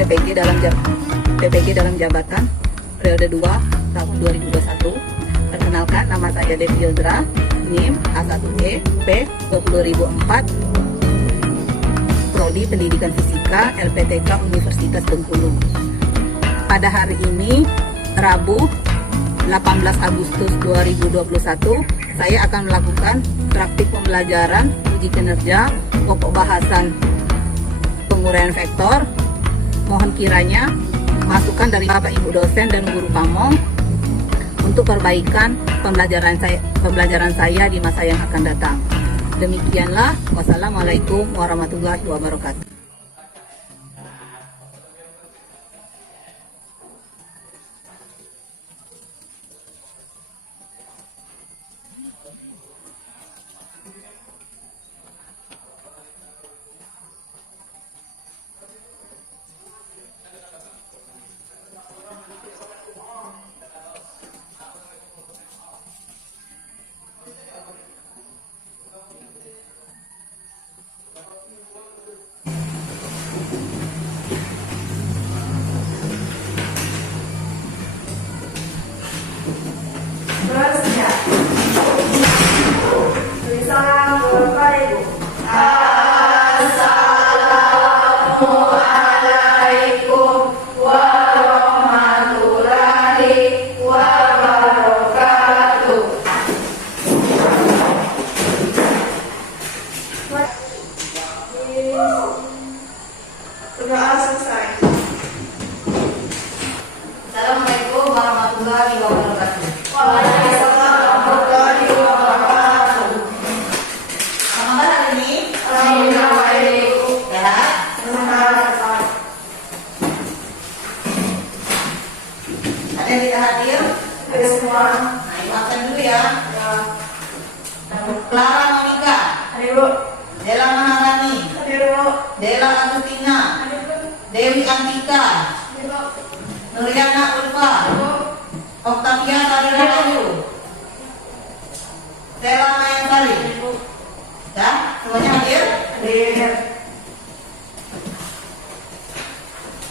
PPG dalam jabatan periode 2 tahun 2021. Perkenalkan, nama saya Devi Yildra, NIM A1E P20004, Prodi Pendidikan Fisika LPTK Universitas Bengkulu. Pada hari ini, Rabu 18 Agustus 2021, saya akan melakukan praktik pembelajaran uji kinerja pokok bahasan penguraian vektor. Mohon kiranya masukan dari Bapak Ibu dosen dan guru Pamong untuk perbaikan pembelajaran saya di masa yang akan datang. Demikianlah, wassalamualaikum warahmatullahi wabarakatuh. Assalamualaikum warahmatullahi wabarakatuh. Waalaikumsalam warahmatullahi wabarakatuh. Apa hari ini? Alhamdulillah baik. Sehat? Sehat. Ada yang tidak hadir? Ada semua. Nah, ibu absen dulu ya. Ya. Clara Monica, Hadir Bu. Dela Maharani, Hadir Bu. Dela Agustina, Hadir Bu. Dewi Antika, Hadir Bu. Nuriana Ulfa, Oktavia Sarirahayu, Stella Mayansari. Ya, semuanya hadir? Hadir.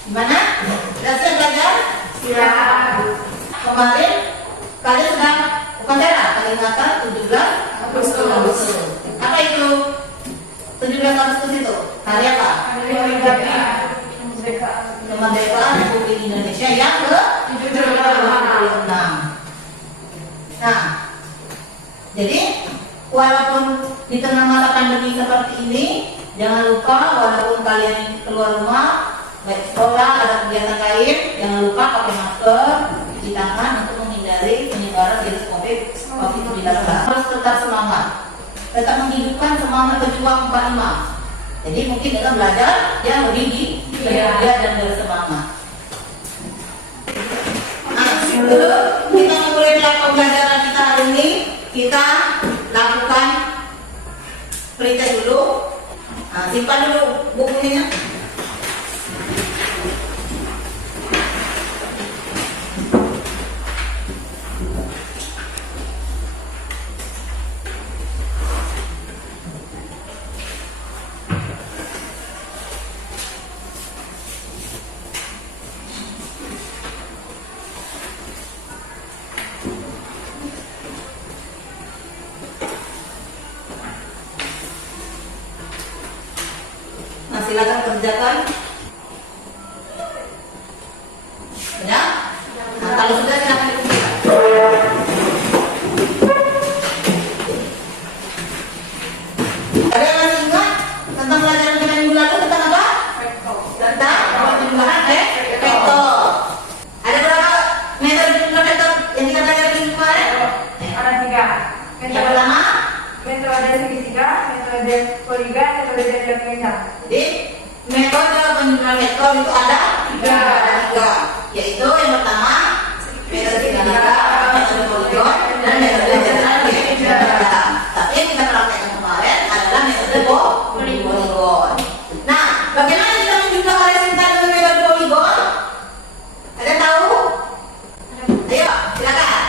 Gimana? Sudah siap belajar? Siap. Kemarin kalian sedang upacara peringatan 17 Agustus. Apa itu? 17 Agustus itu hari apa? Hari Kemerdekaan Republik Indonesia yang ke-76. Nah, jadi walaupun di tengah masa pandemi seperti ini, jangan lupa walaupun kalian keluar rumah, baik sekolah, ada kegiatan lain, jangan lupa pakai masker, cuci tangan untuk menghindari penyebaran virus COVID-19. Harus tetap semangat, tetap menghidupkan semangat pejuang 45. Jadi mungkin dengan belajar dia lebih bersedia dan bersemangat. Nah, sebelum kita mulai melakukan pembelajaran kita hari ini, kita lakukan pretest dulu. Nah, simpan dulu bukunya. Nah, silakan kerjakan. Ya? Nah, kalau sudah silakan dikerjakan. Ada yang masih ingat tentang pelajaran kita minggu lalu tentang apa? Tentang penjumlahan vektor. Ada berapa metode penjumlahan vektor yang kita pelajari minggu kemarin? Ada 3. Yang pertama, Metode segitiga, metode poligon, metode diagonal. jadi metode penjumlahan vektor itu ada tiga, yaitu yang pertama metode segitiga, metode poligon, dan metode diagonal. Tapi yang kita praktekkan kemarin adalah metode poligon. Nah, bagaimana kita menjumlah garis lintang dengan metode poligon? Ada yang tahu? Ayo, silakan.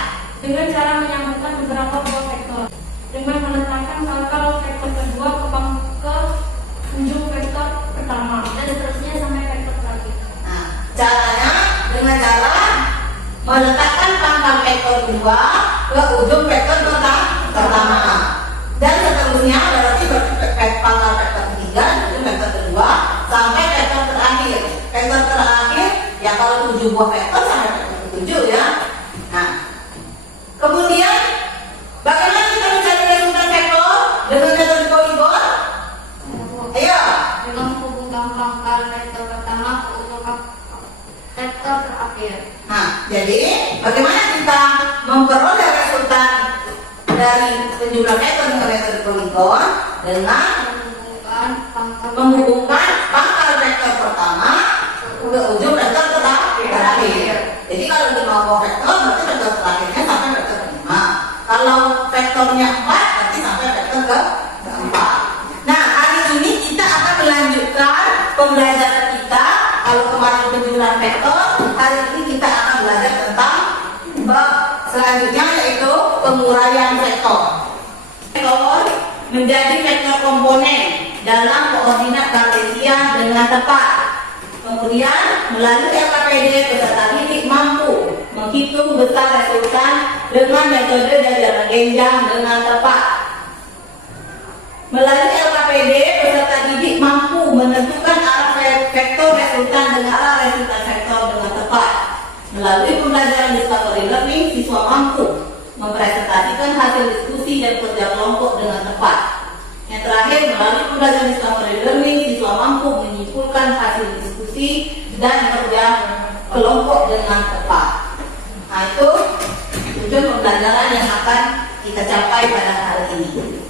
Dengan cara menyambungkan beberapa buah vektor dengan meletakkan pangkal vektor kedua ke ujung vektor pertama dan seterusnya sampai vektor terakhir. Nah, meletakkan pangkal vektor 2 ke ujung vektor pertama. Dan seterusnya berarti pangkal vektor 3 ujung vektor kedua sampai vektor terakhir. Vektor terakhir ya kalau 7 buah vektor sampai vektor 7 ya. Nah, kemudian bagaimana kita mencari resultan vektor dengan metode poligon? Ayo. Dengan menghubungkan pangkal vektor pertama ke ujung vektor terakhir. Nah, jadi bagaimana kita memperoleh resultan dari penjumlah vektor dengan metode poligon? Dengan menghubungkan pangkal vektor pertama ke ujung vektor terakhir. Jadi kalau 5 buah vektor berarti vektor terakhirnya sampai vektor ke-5. Kalau vektornya 4 berarti sampai vektor ke-4. Nah, hari ini kita akan melanjutkan pembelajaran kita. Kalau kemarin penjumlahan vektor, hari ini kita akan belajar tentang bab selanjutnya yaitu penguraian vektor. Vektor menjadi vektor komponen dalam koordinat kartesian dengan tepat. Kemudian melalui LKPD peserta didik mampu menghitung besar resultan dengan metode dari Lagrange dengan tepat. Melalui LKPD peserta didik mampu menentukan arah vektor resultan dengan arah resultan vektor dengan tepat. Melalui pembelajaran discovery learning, siswa mampu mempresentasikan hasil diskusi dan kerja kelompok dengan tepat. Yang terakhir, melalui pembelajaran discovery learning, siswa mampu menyimpulkan hasil diskusi dan kerja kelompok dengan tepat. Nah, itu tujuan pembelajaran yang akan kita capai pada hari ini.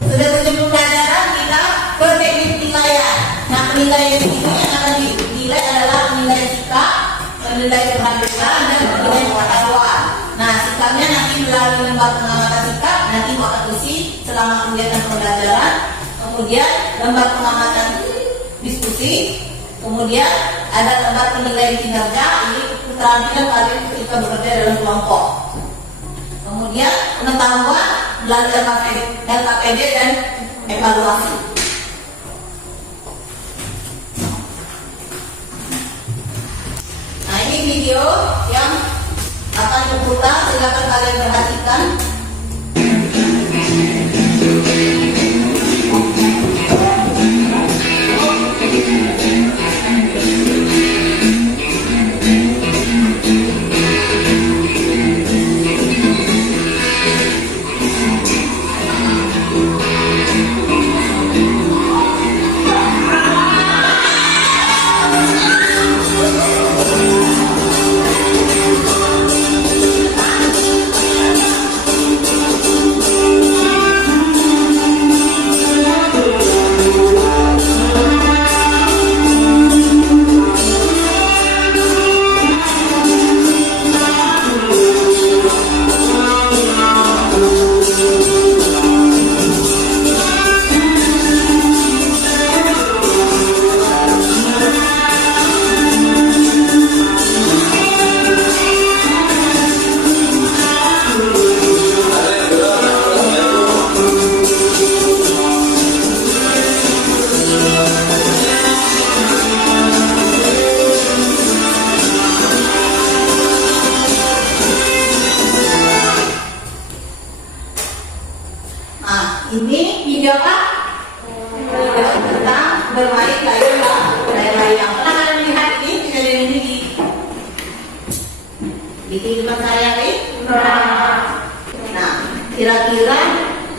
Sudah tujuan pembelajaran, kita ke teknik penilaian. Nah, penilaian ini yang akan dinilai adalah penilaian sikap, menilai keberhasilan dan menilai pengetahuan. Nah, sikapnya nanti melalui lembar pengamatan sikap, nanti mau akan isi selama kegiatan pembelajaran. Kemudian lembar pengamatan diskusi, kemudian ada lembar penilaian kinerja, ini keterampilan kalian ketika bekerja dalam kelompok. Kemudian pengetahuan melalui LKPD dan evaluasi. Nah, ini video yang akan diputar, silakan kalian perhatikan. Ini video apa? Video tentang bermain layang-layang. Pernah kalian lihat ini kejadian ini di kehidupan sehari-hari? Nah, kira-kira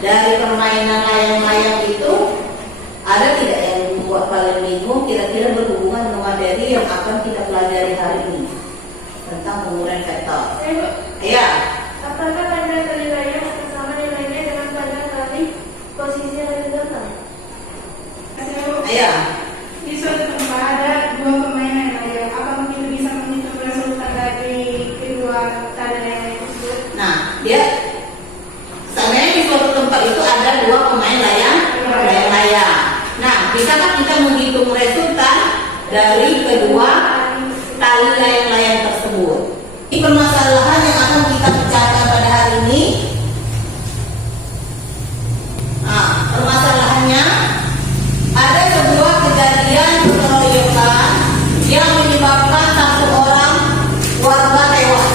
dari permainan layang-layang itu ada tidak yang membuat kalian bingung? Kira-kira berhubungan dengan materi yang akan kita pelajari hari ini tentang penguraian vektor. Iya. Apakah pada penilaian sama nilainya dengan pada kali posisi resultan? Iya. Di suatu tempat ada dua pemain layang. Apa mungkin bisa menghitung resultan dari kedua layang tersebut? Nah, dia sebenarnya di suatu tempat itu ada dua pemain layang-layang. Nah, bisakah kita menghitung resultan dari kedua tali layang-layang tersebut? Ini permasalahan yang akan kita bicarakan pada hari ini. Nah, permasalahannya ada sebuah kejadian pengeroyokan yang menyebabkan satu orang warga tewas.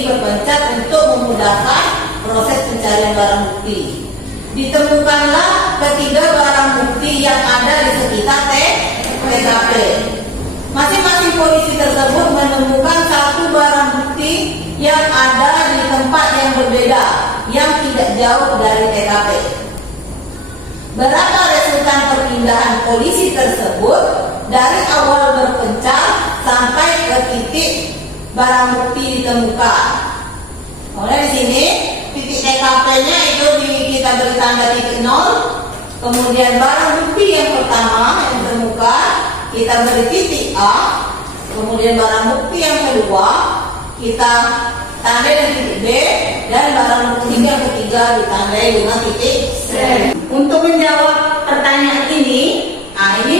ini berpencar untuk memudahkan proses pencarian barang bukti. Ditemukanlah ketiga barang bukti yang ada di sekitar TKP. Masing-masing polisi tersebut menemukan satu barang bukti yang ada di tempat yang berbeda, yang tidak jauh dari TKP. Berapa resultan perpindahan polisi tersebut dari awal berpencar sampai ke titik barang bukti ditemukan? Kemudian di sini titik TKP-nya itu kita beri tanda titik 0. Kemudian barang bukti yang pertama yang ditemukan kita beri titik A. Kemudian barang bukti yang kedua kita tandai dengan titik B, dan barang bukti yang ketiga ditandai dengan titik C. Untuk menjawab pertanyaan ini,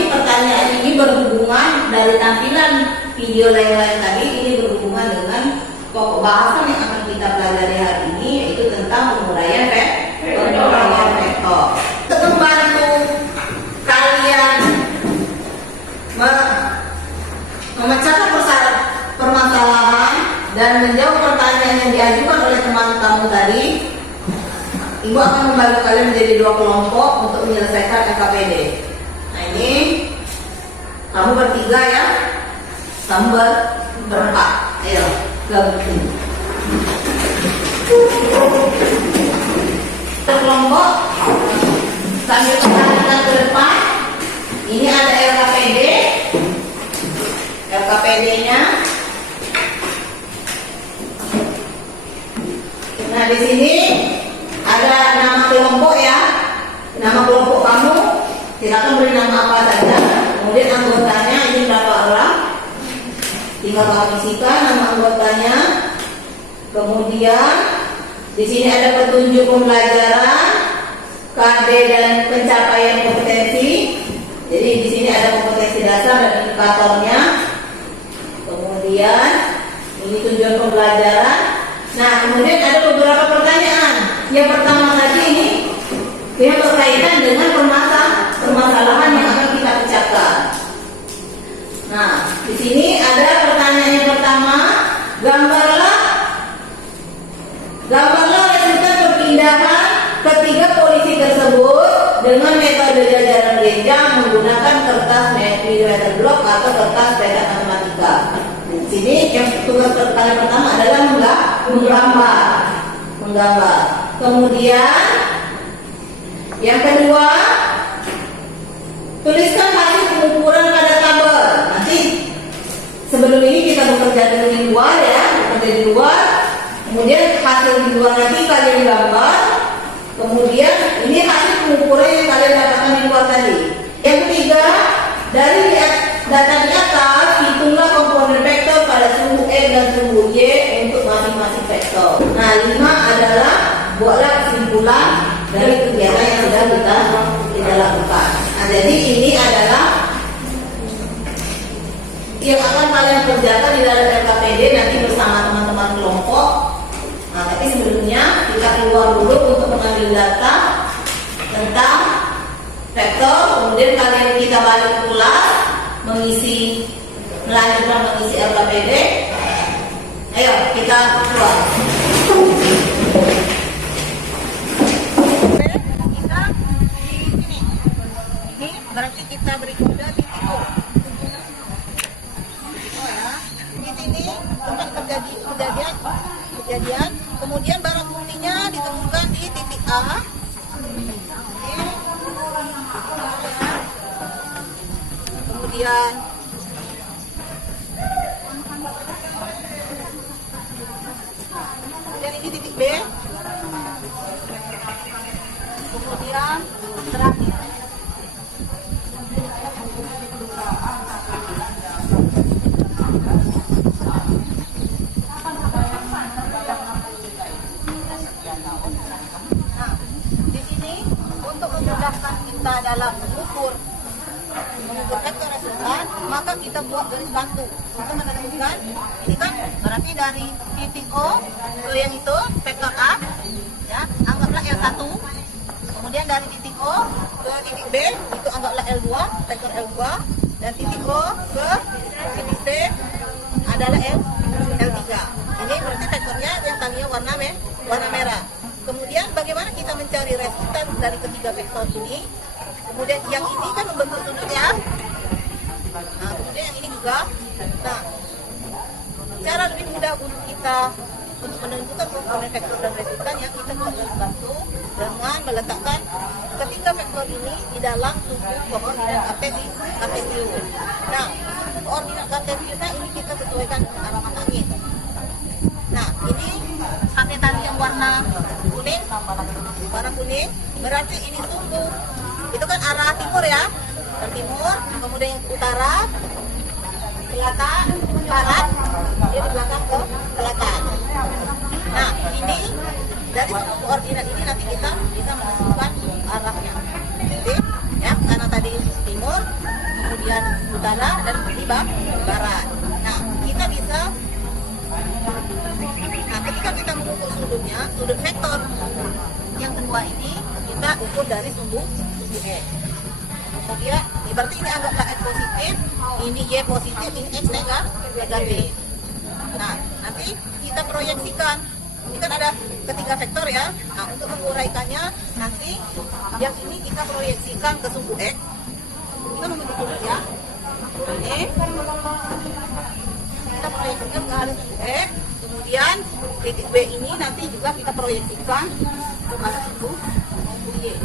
pertanyaan ini berhubungan dari tampilan video lain-lain tadi, ini berhubungan dengan pokok bahasan yang akan kita pelajari hari ini, yaitu tentang penguraian vektor. Untuk membantu kalian memecahkan permasalahan dan menjawab pertanyaan yang diajukan oleh teman kamu tadi, Ibu akan membagi kalian menjadi 2 kelompok untuk menyelesaikan LKPD. Nah ini kamu bertiga ya, kamu berempat. Ayo gabung. Kelompok sambil kita ke depan. Ini ada LKPD-nya. Nah di sini ada nama kelompok ya, nama kelompok kamu. Silakan beri nama apa saja. Kemudian anggotanya ini berapa orang? Tinggal kamu isikan nama anggotanya. Kemudian di sini ada petunjuk pembelajaran, KD dan pencapaian kompetensi. Jadi di sini ada kompetensi dasar dan indikatornya. Kemudian ini tujuan pembelajaran. Nah, kemudian ada beberapa pertanyaan. Yang pertama tadi ini yang berkaitan dengan permasalahan yang akan kita pecahkan. Nah, di sini ada pertanyaan yang pertama, gambarlah resultan perpindahan ketiga polisi tersebut dengan metode jajaran genjang menggunakan kertas milimeter blok atau kertas pedak matematika. Di sini yang tugas kali pertama adalah menggambar. Kemudian yang kedua, tuliskan hasil pengukuran pada tabel. Nanti sebelum ini kita bekerja di luar ya, kemudian hasil di luar nanti kalian gambar. Kemudian ini hasil pengukuran yang kalian dapatkan di luar tadi. Yang ketiga, dari data di atas hitunglah komponen vektor pada suhu X dan suhu Y untuk masing-masing vektor. Nah, 5 adalah buatlah kesimpulan dari kegiatan yang sudah kita lakukan. Nah, jadi ini adalah yang akan kalian kerjakan di dalam LKPD nanti bersama teman-teman kelompok. Nah, tapi sebelumnya kita keluar dulu untuk mengambil data tentang vektor. Kemudian kita balik ke kelas melanjutkan mengisi LKPD. Ayo kita keluar. Ini berarti kita beri kode titik O. Ya. Di sini tempat kejadian. Kemudian barang buktinya ditemukan di titik A. Kemudian ini titik B. Kemudian terakhir kita dalam mengukur vektor resultan, maka kita buat garis bantu untuk menentukan ini kan berarti dari titik O ke yang itu vektor A ya, anggaplah L1. Kemudian dari titik O ke titik B itu anggaplah L2, vektor L2, dan titik O ke titik C adalah L3. Ini berarti vektornya talinya warna merah. Kemudian bagaimana kita mencari resultan dari ketiga vektor ini? Kemudian yang ini kan membentuk sudut ya. Nah, kemudian yang ini juga. Nah, cara lebih mudah untuk kita untuk menentukan komponen vektor dan resultan yang kita bisa bantu dengan meletakkan ketiga vektor ini di dalam sumbu koordinat kartesius. Nah, sumbu koordinat kartesiusnya ini kita sesuaikan dengan arah mata angin. Nah, ini pakai tali yang warna kuning, berarti ini sumbu. Itu kan arah timur ya, ke timur, kemudian yang utara, selatan, barat, dia di belakang ke selatan. Nah, ini dari sumbu koordinat ini nanti kita bisa menentukan arahnya. Jadi, ya, karena tadi timur, kemudian utara, dan di barat. Nah, kita bisa. Nah, ketika kita mengukur sudutnya, sudut vektor yang kedua ini kita ukur dari sumbu X. Kemudian, berarti ini anggaplah X positif, ini Y positif, ini X negatif. Nah, nanti kita proyeksikan. Ini kan ada ketiga vektor ya. Nah, untuk menguraikannya, nanti yang ini kita proyeksikan ke sumbu X. Kita membentuk sudut ya. Ini kita proyeksikan ke arah sumbu X. Kemudian titik B ini nanti juga kita proyeksikan ke arah sumbu Y.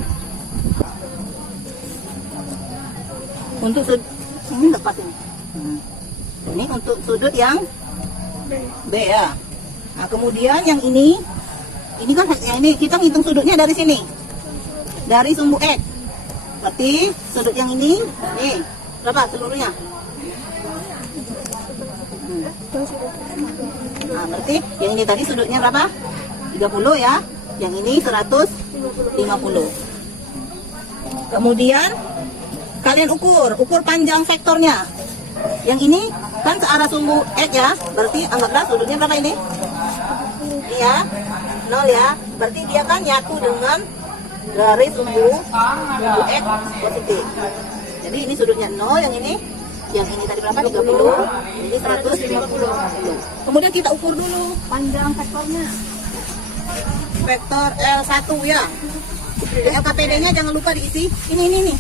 Untuk sudut ini tepat ini. Ini untuk sudut yang B ya. Nah, kemudian yang ini kan yang ini kita hitung sudutnya dari sini. Dari sumbu X. Berarti sudut yang ini berapa seluruhnya? Nah, berarti yang ini tadi sudutnya berapa? 30 ya. Yang ini 150. Kemudian kalian ukur panjang vektornya. Yang ini kan searah sumbu X ya. Berarti anggaplah sudutnya berapa ini? Ini ya. 0 ya. Berarti dia kan nyatu dengan garis sumbu X positif. Jadi ini sudutnya 0, yang ini tadi berapa? 30, ini 150. Kemudian kita ukur dulu panjang vektornya. Vektor L1 ya. LKPD-nya jangan lupa diisi. Ini nih.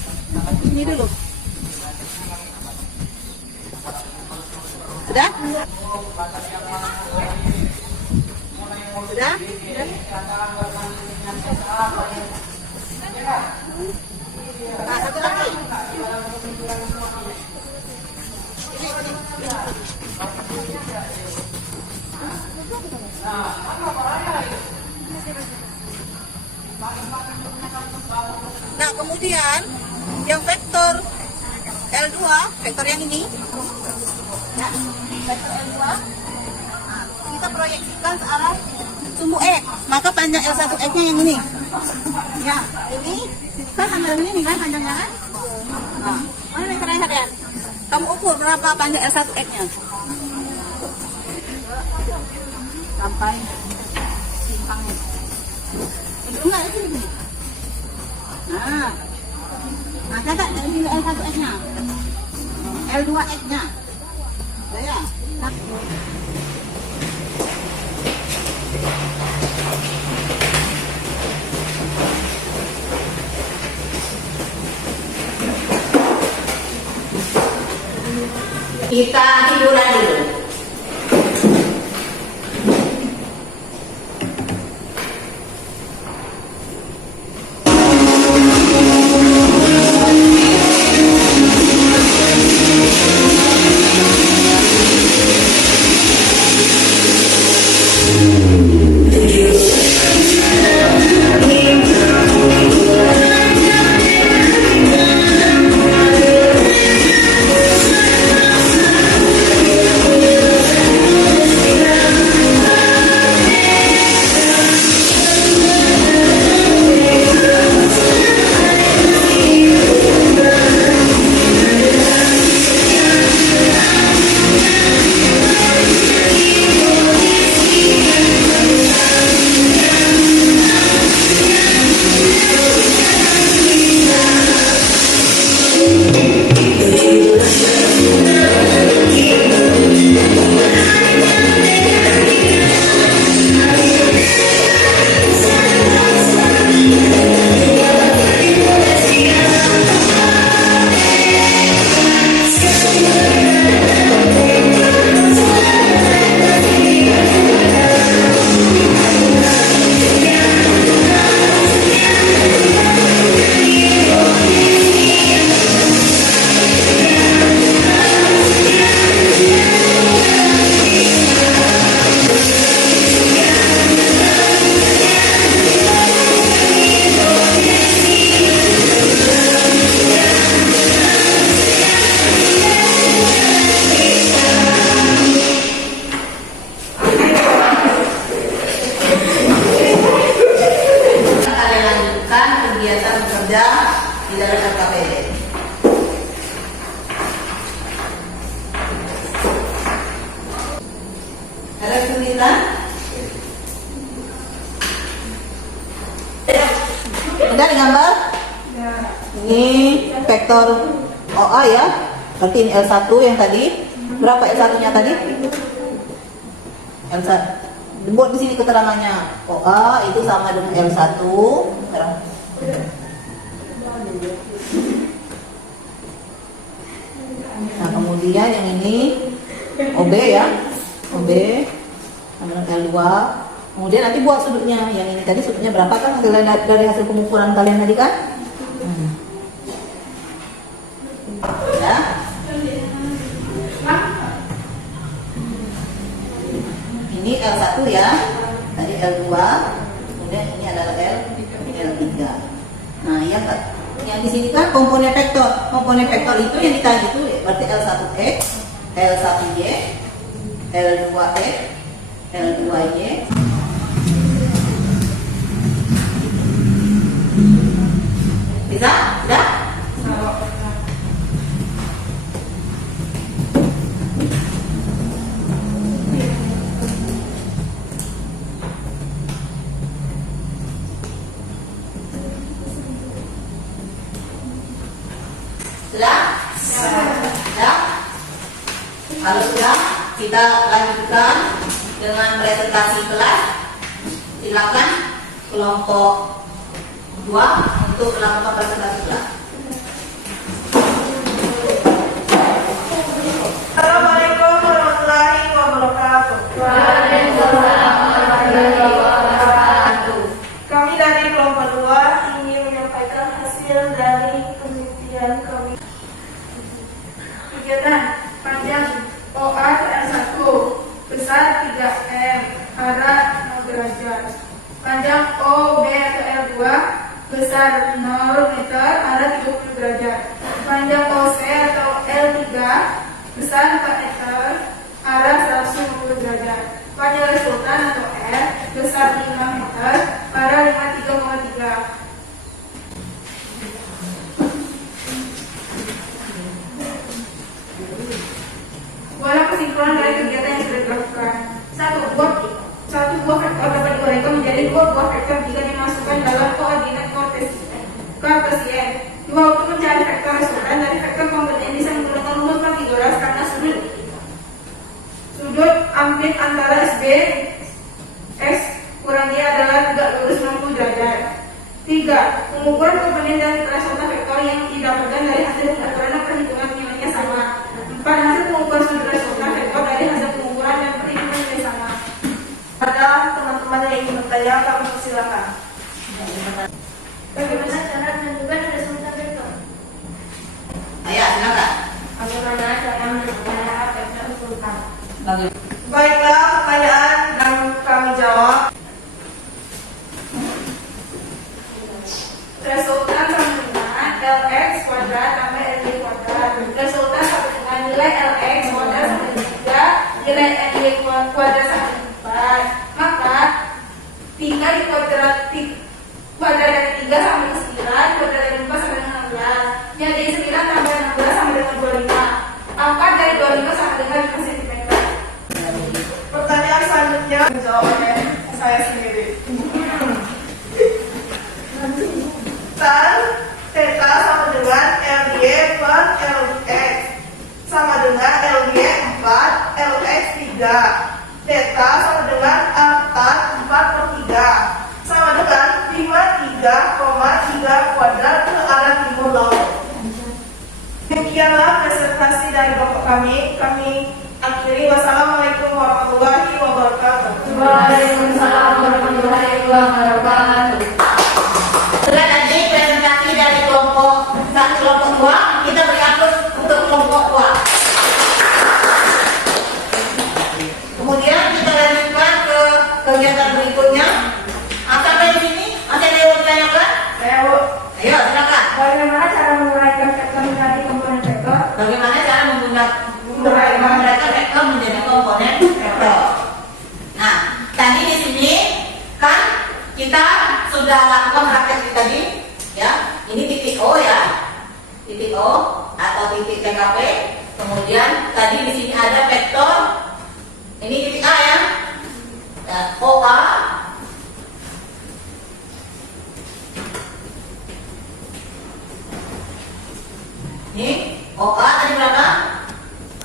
Ini dulu. Sudah? Sudah? Nah, satu lagi. Nah, kemudian yang vektor L2, vektor yang ini, ya, vektor L2, nah, kita proyeksikan ke arah sumbu X, maka panjang L1X-nya yang ini. Ya, ini kan sama dengan ini kan panjangnya kan? Nah, mana yang terakhir ya? Kamu ukur berapa panjang L1X-nya? Sampai simpangnya. Enggak, ini. Nah, catat ini L1X-nya, L2X-nya. Ya. Kita hiburan dulu. Udah digambar? Ini vektor OA ya. Berarti ini L1 yang tadi. Berapa L1-nya tadi? L1. Buat di sini keterangannya. OA itu sama dengan L1. Nah, kemudian yang ini OB ya. OB sama dengan L2. Kemudian nanti buat sudutnya. Yang ini tadi sudutnya berapa kan dari hasil pengukuran kalian tadi kan? Ya. Ini L1 ya. Tadi L2. Kemudian ini adalah L3. Nah, yang di sini kan komponen vektor. Komponen vektor itu yang ditanya itu berarti L1X, L1Y, L2X, L2Y. Bisa? Sudah? Sudah? Ya? Kalau sudah, kita lanjutkan dengan presentasi kelas. Silakan kelompok 2 untuk melakukan presentasi kelas. Assalamualaikum warahmatullahi wabarakatuh. Waalaikumsalam warahmatullahi wabarakatuh. Kami dari kelompok 2 ingin menyampaikan hasil dari penelitian kami. Kegiatan panjang OA L1 besar 3 m, arah 0 derajat. Panjang OB atau L2 besar 0 meter, arah 30 derajat. Panjang OC atau L3 besar 4 meter, arah 150 derajat. Panjang resultan atau R besar 5 meter, arah 53,3. Walau kesimpulan dari kegiatan yang sudah dilakukan. Satu buah vektor dapat diuraikan menjadi 2 buah vektor jika dimasukkan dalam koordinat kartesian. Dua untuk mencari vektor resultan dari vektor komponen bisa menggunakan rumus Pythagoras karena sudut ampit antara SB X kurang Y adalah tegak lurus 90 derajat. 3. Pengukuran komponen dan resultan vektor yang didapatkan dari hasil pengukuran dan perhitungan nilainya sama. 4. Hasil pengukuran sudut resultan vektor dari hasil pengukuran dan perhitungan nilai sama. Ada teman-teman yang ingin bertanya, kami persilakan. Bagaimana cara menentukan resultan vektor? Ayo, silakan. Bagaimana cara menentukan vektor resultan? Baiklah, pertanyaan yang kami jawab. Resultan sama dengan LX kuadrat tambah LY kuadrat. Resultan sama dengan nilai LX kuadrat sama dengan 3, nilai LY kuadrat sama dengan 4. Maka 3 dikuadrat dari 3 sama dengan 9, kuadrat dari 4 sama dengan 16. Jadi 9 tambah 16 sama dengan 25. 4 dari 25 sama dengan 5 cm. Pertanyaan selanjutnya dijawab oleh saya sendiri. Tan theta sama dengan LY per LX sama dengan LY 4 LX 3. Theta sama dengan A4 4/3 sama dengan 53,3 kuadrat ke arah timur laut. Demikianlah presentasi dari kelompok kami. Kami akhiri. Wassalamualaikum warahmatullahi wabarakatuh. Waalaikumsalam warahmatullahi wabarakatuh. Setelah tadi presentasi dari kelompok 1, kelompok 2, kita beri aplaus untuk kelompok 2. Kemudian kita lanjutkan ke kegiatan berikutnya. Sampai di sini masih ada yang mau ditanyakan? Saya Bu. Ayo, silakan. Bagaimana cara menguraikan vektor menjadi komponen vektor? Bagaimana cara menguraikan vektor menjadi komponen vektor? Nah, tadi di sini kan kita sudah lakukan praktek tadi, ya. Ini titik O ya, titik O atau titik TKP. Kemudian tadi di sini ada vektor. Ini titik A ya, OA. OA tadi berapa?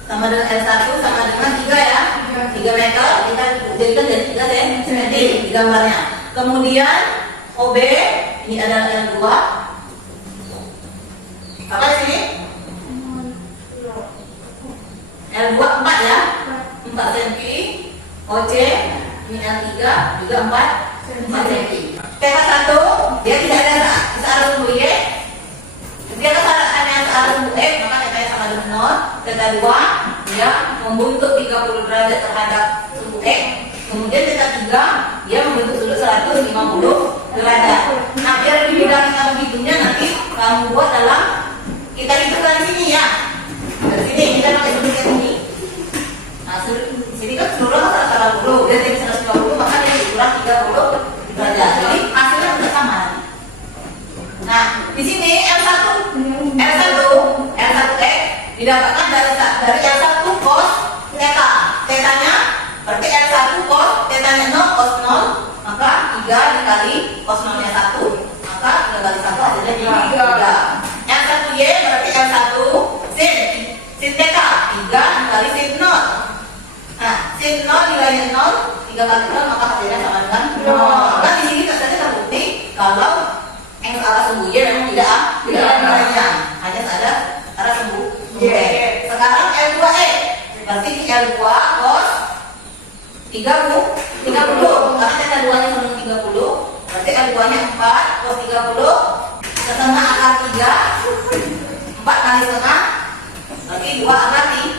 Sama dengan L1 sama dengan 3 ya. 3 meter. Kita jadikan jadi 3 cm di gambarnya. Kemudian OB ini adalah L2. Apa di sini? L2 4 ya. 4 cm. OC ini L3 juga 4 cm. TH1 dia tidak ada searah sumbu Y. Dia kesalahan yang searah sumbu X, maka TH sama dengan 0. TH2 dia membentuk 30 derajat terhadap sumbu X. Kemudian TH3 dia membentuk sudut 150 derajat. Nah, biar lebih mudah kita menghitungnya nanti kamu buat dalam kita hitungkan sini ya. Dari sini kita pakai sudut kayak ini. Nah, sini kan seluruhnya 180, dia jadi 150, maka dia dikurang 30 derajat. Jadi hasilnya sudah sama. Nah, di sini L1X didapatkan dari L1 cos theta. Tetanya berarti L1 cos tetanya 0 cos 0, maka 3 dikali cos 0 nya 1, maka 3 kali 1 hasilnya 3. L1Y berarti L1 sin theta 3 dikali sin 0. Nah, sin 0 nilainya 0, 3 kali 0 maka hasilnya sama dengan 0. Nah, di sini terjadi terbukti kalau yang arah sumbu Y memang tidak ada nilainya, hanya ada arah sumbu Y. Sekarang L2X berarti di L2 cos 30 karena theta 2 nya sama dengan 30, berarti L2 nya 4 cos 30 setengah akar 3, 4 kali setengah berarti 2 akar 3.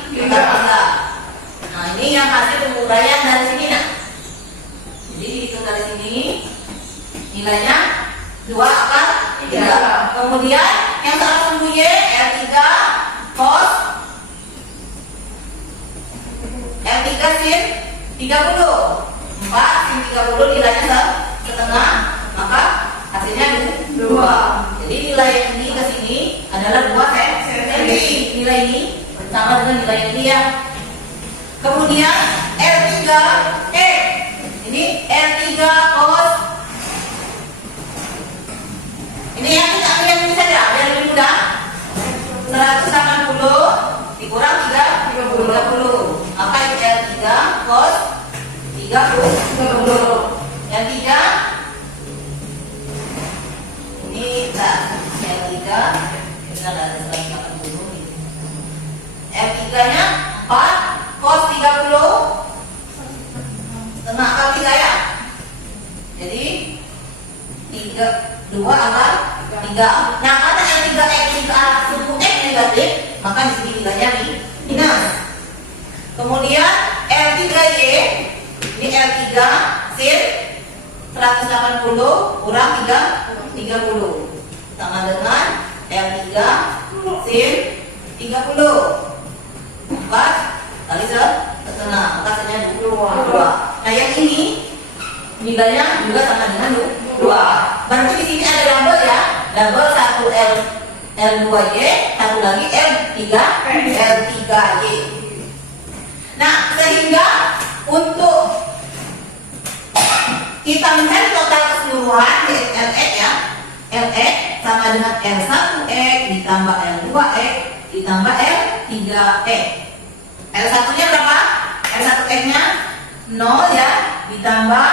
Nah, ini yang hasil penguraian dari sini. Nah, jadi dihitung dari sini nilainya 2 akar 3. Kemudian yang searah sumbu Y L3 cos L3 sin 30, 4 sin 30 nilainya setengah, maka hasilnya 2. Jadi nilai yang ini ke sini adalah 2 cm. Nilai ini sama dengan nilai ini ya. Kemudian L3X ini L3 cos ini yang ini saja biar lebih mudah. 180 dikurang 30, maka itu L3 cos 30. Yang 3 ini L3 kita ada 180. L3 nya 4 cos 30 setengah akar 3 ya. Jadi 2 akar 3. Nah, karena L3X ini ke arah sumbu X negatif, maka di sini nilainya minus. Kemudian L3Y ini L3 sin 180 kurang 30 sama dengan L3 sin 30. 4 kali setengah, maka hasilnya 2. Nah, yang ini nilainya juga sama dengan 2. Berarti di sini ada double ya. Double satu L2Y, satu lagi L3Y. Nah, sehingga untuk kita mencari total keseluruhan di LX ya. LX sama dengan L1X ditambah L2X ditambah L3X. L1 nya berapa? L1X nya 0 ya, ditambah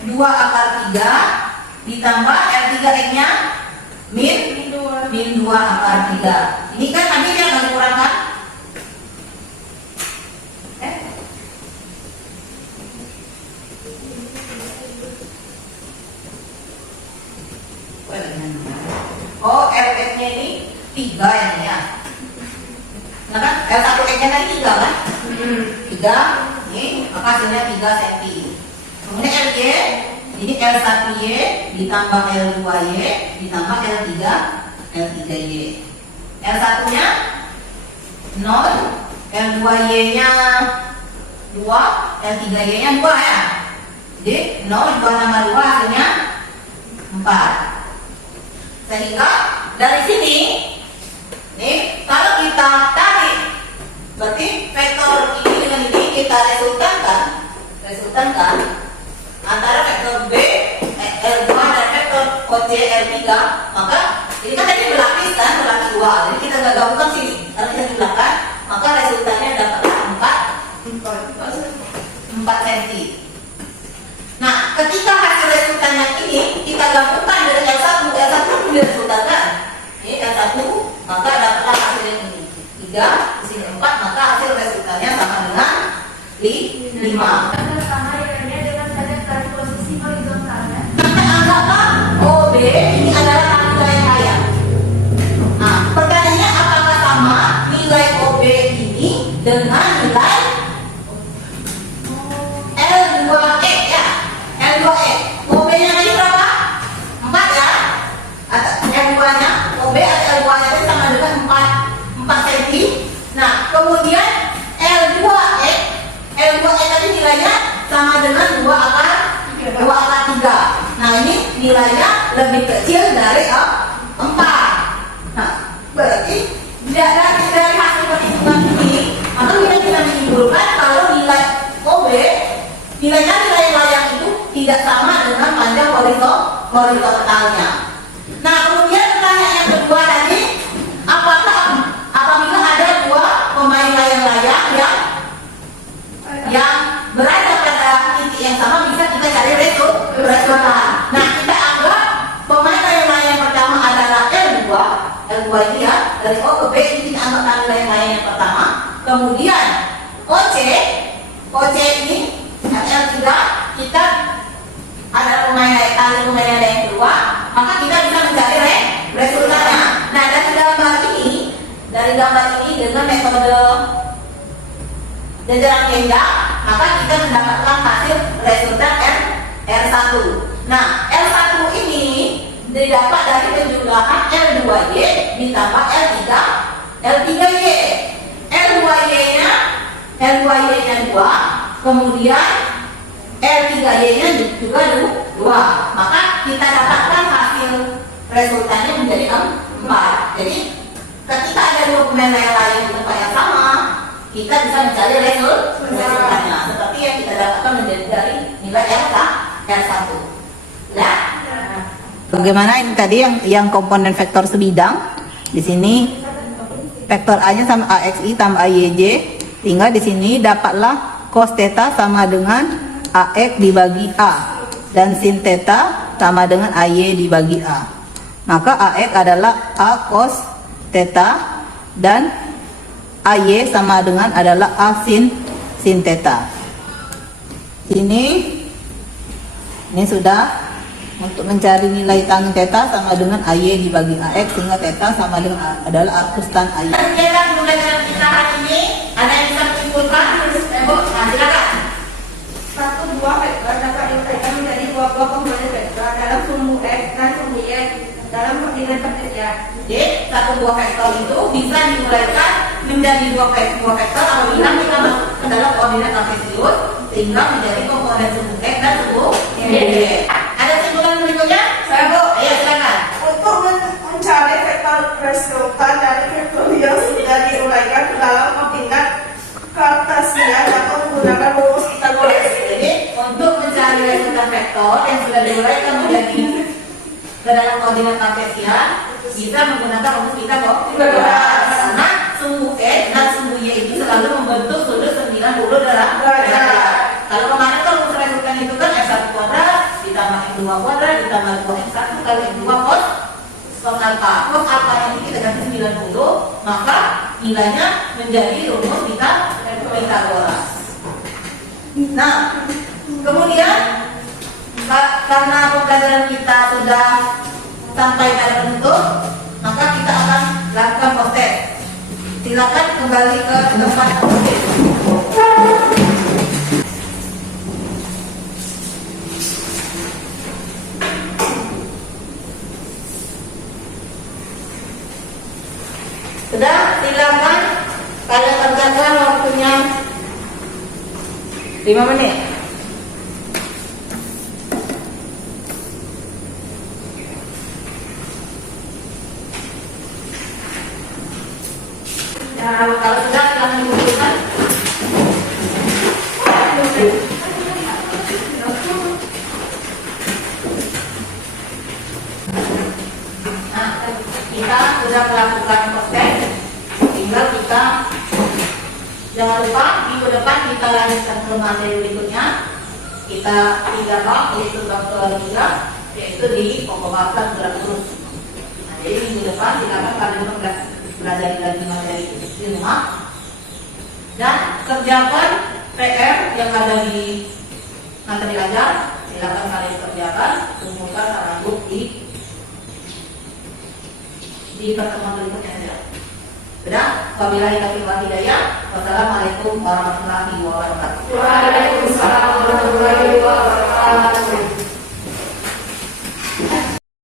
2 akar 3 ditambah L3X nya min 2 akar 3. Ini kan tadi yang kali kurangkan oh, L-X nya ini 3 ini ya. Nah kan L1X nya tadi 3 kan? 3 ini maka hasilnya 3 cm. Kemudian L-Y ini L1Y ditambah L2Y ditambah L3Y. L1 nya 0, L2Y nya 2, L3Y nya 2 ya. Jadi 0 tambah 2 hasilnya 4. Sehingga dari sini nih kalau kita tarik berarti vektor ini dengan ini kita resultankan antara vektor B L2 dan vektor OC L3, maka ini kan tadi berlapis kan, berlapis 2 2. Jadi kita gabungkan sini. Kalau kita jumlahkan, maka resultannya dapatlah 4 cm. Nah, ketika hasil resultannya ini kita gabungkan dengan L1 itu resultankan. Ini L1, maka dapatlah hasil yang ini. 3, di sini 4, maka hasil resultannya sama dengan 5. Sama nilainya dengan cara cari posisi horizontalnya. Kita anggaplah OB ini adalah nilai yang layak. Nah, pertanyaannya apakah sama nilai OB ini dengan nilai L2E ya? L2E. OB-nya tadi berapa? 4 ya? Atau L2-nya, OB atau L2-nya itu sama dengan 4 cm. Nah, kemudian L2E tadi nilainya sama dengan 2 akar 3. Nah, ini nilainya lebih kecil dari 4. Nah, berarti dari hasil perhitungan ini, maka kita bisa menyimpulkan kalau nilai OB, nilainya nilai layak itu tidak sama dengan panjang horizontalnya. Nah, kemudian pertanyaan yang kedua tadi, apabila ada 2 pemain layang-layang yang berada pada titik yang sama, bisa kita cari resultan. Nah, kita anggap pemain layang-layang yang pertama adalah L2 ini ya, dari O ke B ini kita anggap layang-layang yang pertama. Kemudian OC ini L3 kita ada pemain layang yang kedua, maka kita bisa mencari resultannya. Nah, dari gambar ini dengan metode jajaran kehendak, maka kita mendapatkan hasil resultan R1. Nah, R1 ini didapat dari penjumlahan L2Y ditambah L3Y. L2Y-nya 2, kemudian L3Y-nya juga 2. Maka kita dapatkan hasil resultannya menjadi 4. Jadi ketika ada 2 pemain lain di tempat yang sama, kita bisa mencari resultannya seperti yang kita dapatkan menjadi dari nilai R1. Ya. Bagaimana ini tadi yang komponen vektor sebidang? Di sini vektor A-nya sama AXI tambah AYJ, tinggal di sini dapatlah cos theta sama dengan AX dibagi A dan sin theta sama dengan AY dibagi A. Maka AX adalah A cos theta dan AY sama dengan adalah A sin theta. Ini sudah untuk mencari nilai tan theta sama dengan AY dibagi AX, sehingga theta sama dengan adalah A plus tan AY. Kita menggunakan kita hari ini, ada yang bisa menyimpulkan? Nah, silakan. Satu buah vektor dapat diuraikan menjadi dua buah komponen vektor dalam sumbu X dan sumbu Y dalam koordinat kartesian. Jadi, satu buah vektor itu bisa diuraikan menjadi dua vektor apabila kita masuk ke dalam koordinat kartesius, sehingga menjadi komponen sumbu X dan sumbu Y. Ada simpulan berikutnya? Saya Bu. Ayo silakan. Untuk mencari vektor resultan dari vektor yang sudah diuraikan ke dalam koordinat kartesian dapat menggunakan rumus Pythagoras. Jadi untuk mencari resultan vektor yang sudah diuraikan menjadi ke dalam koordinat kartesian, bisa menggunakan rumus Pythagoras. Karena sumbu X dan sumbu Y itu selalu membentuk sudut 90 derajat. Kalau kemarin kan rumus resultan itu kan X1 kuadrat ditambah X2 kuadrat ditambah 2X1 kali X2 cos alpha. Cos alpha ini kita ganti 90, maka nilainya menjadi rumus Pythagoras. Nah, kemudian karena pembelajaran kita sudah sampai pada penutup, maka kita akan lakukan proses. Silakan kembali ke tempat proses. Sudah, silakan kalian kerjakan waktunya 5 menit. Kalau sudah, silakan dibutuhkan. Nah, kita sudah melakukan praktek, tinggal kita jangan lupa minggu depan kita lanjutkan ke materi berikutnya. Kita 3 bab yaitu bab ke-3 yaitu di pengobatan gerak lurus. Nah, jadi minggu depan silakan kalian belajar lagi materi di rumah dan kerjakan PR yang ada di materi ajar. Silakan kalian kerjakan, kumpulkan rambut di pertemuan berikutnya saja. Sudah, wabillahi taufiq wal hidayah. Wassalamualaikum warahmatullahi wabarakatuh. Waalaikumsalam warahmatullahi wabarakatuh.